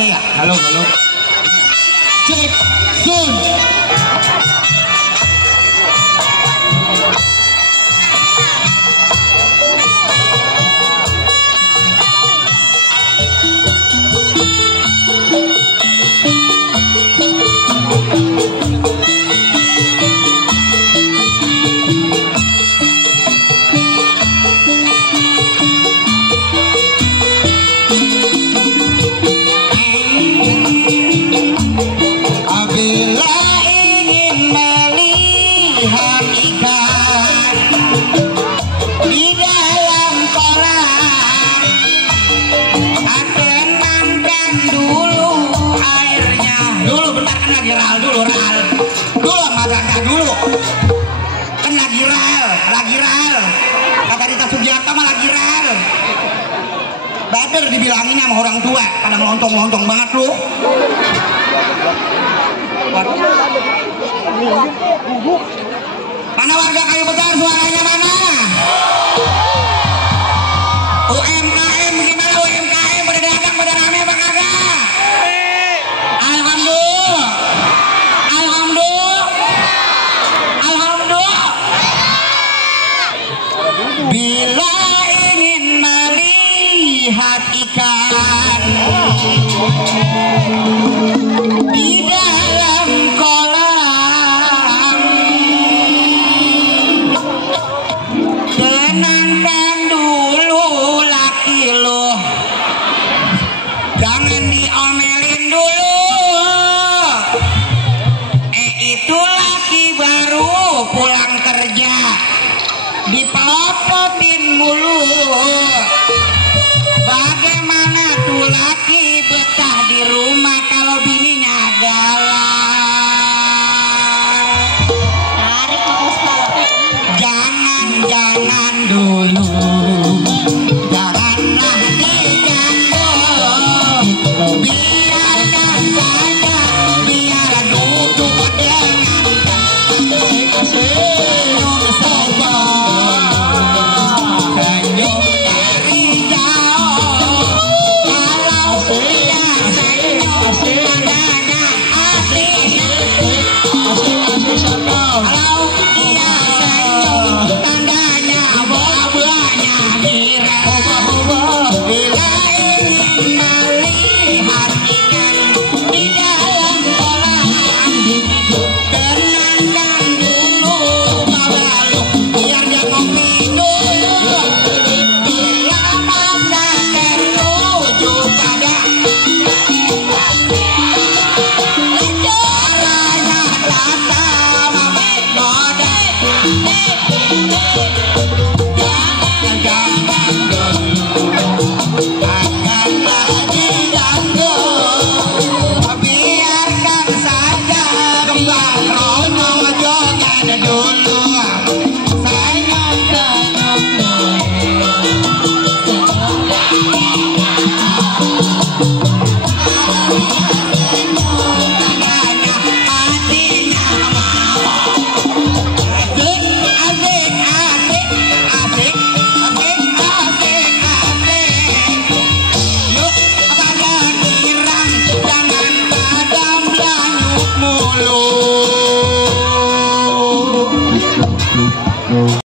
Iya, halo. Cek, sun. Dibilangin sama orang tua pada melontong-lontong banget lu. Mana warga Kayu Besar, suaranya mana? UMKM gimana UMKM, pada dagang pada rame apa kagak? Alhamdulillah. Bila ingin melihat ikan di dalam kolam, tenangkan dulu laki lo, jangan diomel